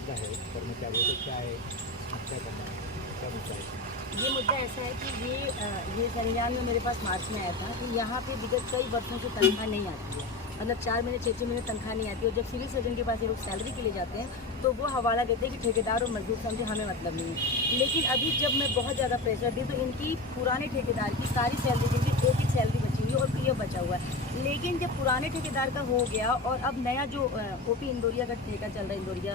मामला है कर्मचारियों का, क्या है आपका करना है, क्या मुद्दा है? ये मुद्दा ऐसा है कि ये संज्ञान में मेरे पास मार्च में आया था कि यहाँ पे विगत कई वर्षों से तनख्वाह नहीं आती है, मतलब 4 महीने 6 महीने तनख्वाह नहीं आती है। और जब सिविल सर्जन के पास ये लोग सैलरी के लिए जाते हैं तो वो हवाला देते हैं कि ठेकेदार और मजदूर समझे, हमें मतलब नहीं है। लेकिन अभी जब मैं बहुत ज़्यादा प्रेशर दी तो इनकी पुराने ठेकेदार की सारी सैलरी, जिनकी एक सैलरी बची हुई और पीएफ बचा हुआ है। लेकिन जब पुराने ठेकेदार का हो गया और अब नया जो ओपी इंदौरिया का ठेका चल रहा है, इंदौरिया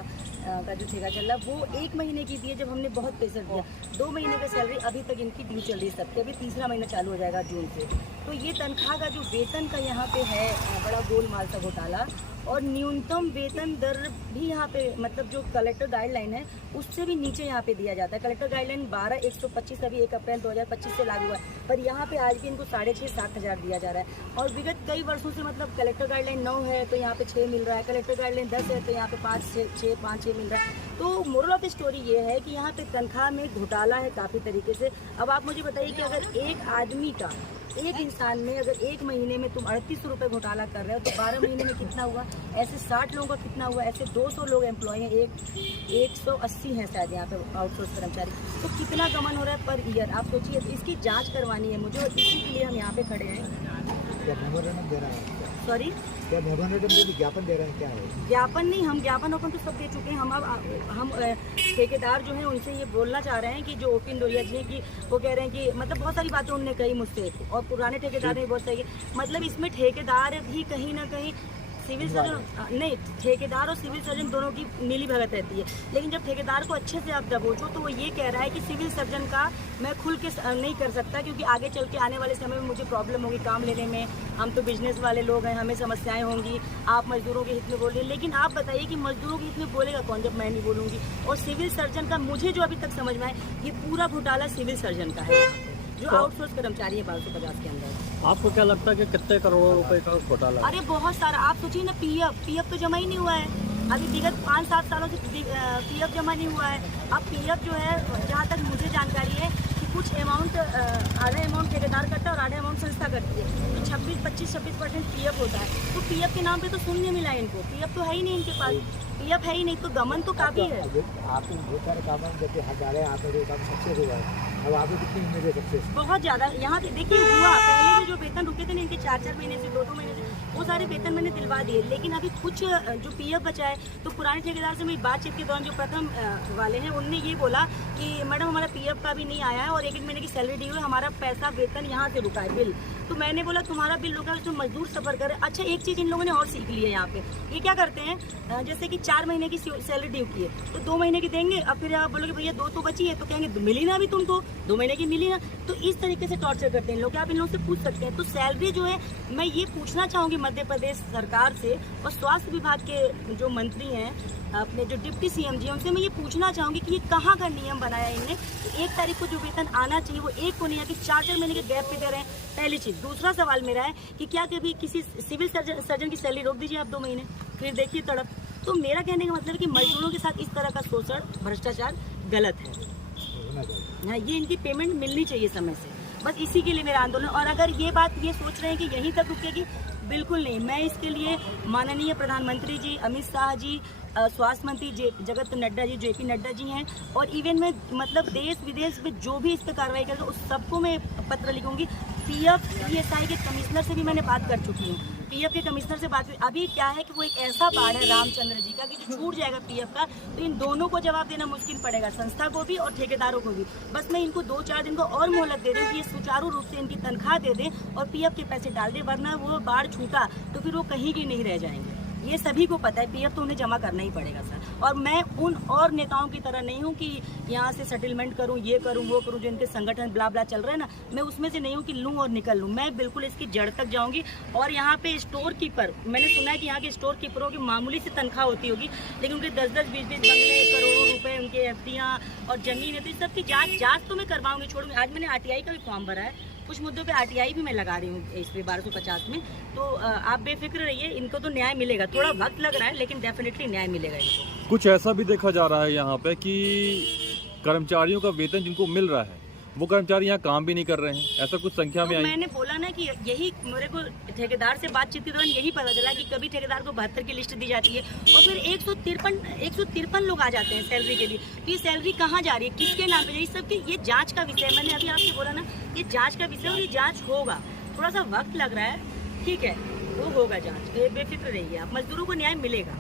का जो ठेका चल रहा है, वो 1 महीने की दी है। जब हमने बहुत प्रेशर दिया, 2 महीने का सैलरी अभी तक इनकी ड्यू चल रही है सबके, अभी तीसरा महीना चालू हो जाएगा जून से। तो ये तनख्वाह का जो वेतन का यहाँ पे है बड़ा गोलमाल सा घोटाला, और न्यूनतम वेतन दर भी यहाँ पे मतलब जो कलेक्टर गाइडलाइन है उससे भी नीचे यहाँ पे दिया जाता है। कलेक्टर गाइडलाइन 12,125 अभी 1 अप्रैल 2025 से लागू है, पर यहाँ पे आज भी इनको 6,500-7 हज़ार दिया जा रहा है। और विगत कई वर्षों से मतलब कलेक्टर गाइडलाइन 9 है तो यहाँ पे 6 मिल रहा है, कलेक्टर गाइडलाइन 10 है तो यहाँ पे 5-6 मिल रहा है। तो मोरल ऑफ द स्टोरी ये है कि यहाँ पे तनख्वाह में घोटाला है काफ़ी तरीके से। अब आप मुझे बताइए कि अगर एक आदमी का, एक इंसान में अगर 1 महीने में तुम 3800 रुपये घोटाला कर रहे हो तो 12 महीने में कितना हुआ? ऐसे 60 लोगों का कितना हुआ? ऐसे 200 लोग एम्प्लॉय हैं, 180 हैं शायद यहाँ पे आउटसोर्स कर्मचारी। तो कितना गमन हो रहा है पर ईयर? आप सोचिए, इसकी जांच करवानी है मुझे, और इसी के लिए हम यहाँ पे खड़े हैं। क्या मेमोरेंडम दे रहा है? सॉरी, क्या मेमोरेंडम दे ज्ञापन दे रहे हैं, क्या है? ज्ञापन नहीं, हम ज्ञापन ओपन तो सब दे चुके हैं। हम ठेकेदार जो हैं उनसे ये बोलना चाह रहे हैं कि जो ओपी इंदौरिया जी हैं कि वो कह रहे हैं कि मतलब बहुत सारी बातें उन्होंने कही मुझसे, और पुराने ठेकेदार ने भी बहुत सही है। मतलब इसमें ठेकेदार भी कहीं ना कहीं सिविल सर्जन नहीं, ठेकेदार और सिविल सर्जन दोनों की मिली भगत रहती है। लेकिन जब ठेकेदार को अच्छे से आप दबोचो तो वो ये कह रहा है कि सिविल सर्जन का मैं खुल के नहीं कर सकता, क्योंकि आगे चल के आने वाले समय में मुझे प्रॉब्लम होगी काम लेने में, हम तो बिजनेस वाले लोग हैं, हमें समस्याएं होंगी, आप मजदूरों के हित में बोलिए। लेकिन आप बताइए कि मजदूरों के हित में बोलेगा कौन जब मैं नहीं बोलूँगी? और सिविल सर्जन का मुझे जो अभी तक समझ में आए, ये पूरा घोटाला सिविल सर्जन का है, जो आउटसोर्स कर्मचारी है 1250 के अंदर। आपको क्या लगता है कि कितने करोड़ों रुपए का घोटाला? अरे बहुत सारा, आप सोचिए ना, पीएफ तो जमा ही नहीं हुआ है अभी, विगत 5-7 सालों से पीएफ जमा नहीं हुआ है। अब पीएफ जो है, जहाँ तक मुझे जानकारी है कि कुछ अमाउंट, आधा अमाउंट ठेकेदार करता है और आधा अमाउंट संस्था करती है, तो 26% पीएफ होता है। तो पीएफ के नाम पे तो शून्य मिला है इनको, पीएफ तो है ही नहीं इनके पास, पीएफ है ही नहीं, तो गमन तो काफ़ी है। आपको बहुत सारे काम जैसे हज़ारे आपका जो काम सक्सेस हुआ है, अब आपको कितनी उम्मीद है सक्सेस? बहुत ज़्यादा। यहाँ पे देखिए हुआ, पहले भी जो वेतन रुके थे ना इनके 4-4 महीने से, 2-2 महीने से, वो सारे वेतन मैंने दिलवा दिए। लेकिन अभी कुछ जो पीएफ बचा है, तो पुराने ठेकेदार से मेरी बातचीत के दौरान जो प्रथम वाले हैं उनने ये बोला कि मैडम हमारा पीएफ का भी नहीं आया है और 1-1 महीने की सैलरी दी हुई है, हमारा पैसा वेतन यहाँ से रुका है, बिल। तो मैंने बोला तुम्हारा बिल रुका है तो मजदूर सफर करे। अच्छा, एक चीज़ इन लोगों ने और सीख ली है यहाँ पे, ये क्या करते हैं, जैसे कि 4 महीने की सैलरी ड्यू की है तो 2 महीने की देंगे, अब फिर आप बोलोगे भैया 2 तो बची है, तो कहेंगे मिली ना अभी तुमको, 2 महीने की मिली ना। तो इस तरीके से टॉर्चर करते हैं लोग, आप इन लोगों से पूछ सकते हैं। तो सैलरी जो है, मैं ये पूछना चाहूँगी मध्य प्रदेश सरकार से और स्वास्थ्य विभाग के जो मंत्री हैं, अपने जो डिप्टी सीएम जी, उनसे मैं ये पूछना चाहूँगी कि ये कहाँ का नियम बनाया इनने, 1 तारीख को जो वेतन आना चाहिए वो 1 को नहीं आके 4-4 महीने के गैप पे दे रहे हैं, पहली चीज़। दूसरा सवाल मेरा है कि क्या कभी किसी सिविल सर्जन की सैलरी रोक दीजिए आप 2 महीने, फिर देखिए तड़प। तो मेरा कहने का मतलब है कि मजदूरों के साथ इस तरह का शोषण, भ्रष्टाचार गलत है। हाँ, ये इनकी पेमेंट मिलनी चाहिए समय से, बस इसी के लिए मेरा आंदोलन। और अगर ये बात ये सोच रहे हैं कि यहीं तक रुकेगी, बिल्कुल नहीं। मैं इसके लिए माननीय प्रधानमंत्री जी, अमित शाह जी, स्वास्थ्य मंत्री जगत नड्डा जी, जेपी नड्डा जी हैं, और इवन मैं मतलब देश विदेश में जो भी इस पर कार्रवाई करेगा उस सबको मैं पत्र लिखूंगी। पीएफ ईएसआई के कमिश्नर से भी मैंने बात कर चुकी हूँ, पीएफ के कमिश्नर से बात हुई। अभी क्या है कि वो एक ऐसा बाढ़ है रामचंद्र जी का कि जो छूट जाएगा पीएफ का, तो इन दोनों को जवाब देना मुश्किल पड़ेगा, संस्था को भी और ठेकेदारों को भी। बस मैं इनको 2-4 दिन को और मोहलत दे दूँ कि ये सुचारू रूप से इनकी तनख्वाह दे दें और पीएफ के पैसे डाल दें, वरना वो बाढ़ छूटा तो फिर वो कहीं की नहीं रह जाएंगे। ये सभी को पता है, पीएफ तो उन्हें जमा करना ही पड़ेगा सर। और मैं उन और नेताओं की तरह नहीं हूँ कि यहाँ से सेटलमेंट करूँ, ये करूँ, वो करूँ, जो इनके संगठन ब्ला ब्ला चल रहे हैं ना, मैं उसमें से नहीं हूँ कि लूँ और निकल लूँ। मैं बिल्कुल इसकी जड़ तक जाऊँगी। और यहाँ पे स्टोर कीपर, मैंने सुना है कि यहाँ के स्टोर कीपरों की मामूली सी तनख्वाह होती होगी, लेकिन उनके 10-10, 20-20 बंगले, करोड़ों रुपए, उनके एफडीआं और जमीन है, तो इस सब की जाँच तो मैं करवाऊँगी, छोड़ूंगी। आज मैंने आरटीआई का भी फॉर्म भरा है, कुछ मुद्दों पे आरटीआई भी मैं लगा रही हूँ इस पे 1250 में। तो आप बेफिक्र रहिए, इनको तो न्याय मिलेगा। थोड़ा वक्त लग रहा है लेकिन डेफिनेटली न्याय मिलेगा इनको। कुछ ऐसा भी देखा जा रहा है यहाँ पे कि कर्मचारियों का वेतन जिनको मिल रहा है वो कर्मचारी यहाँ काम भी नहीं कर रहे हैं, ऐसा कुछ संख्या में आई। मैंने बोला ना कि यही मेरे को ठेकेदार से बातचीत के दौरान यही पता चला कि कभी ठेकेदार को 72 की लिस्ट दी जाती है और फिर 153 लोगों लोग आ जाते हैं सैलरी के लिए, तो ये सैलरी कहाँ जा रही है, किसके नाम पे जा रही है, सबके ये जांच का विषय है। मैंने अभी आपसे बोला ना, ये जांच का विषय और ये जांच होगा। थोड़ा सा वक्त लग रहा है, ठीक है, वो होगा जांच, बेफिक्र रहिए आप, मजदूरों को न्याय मिलेगा।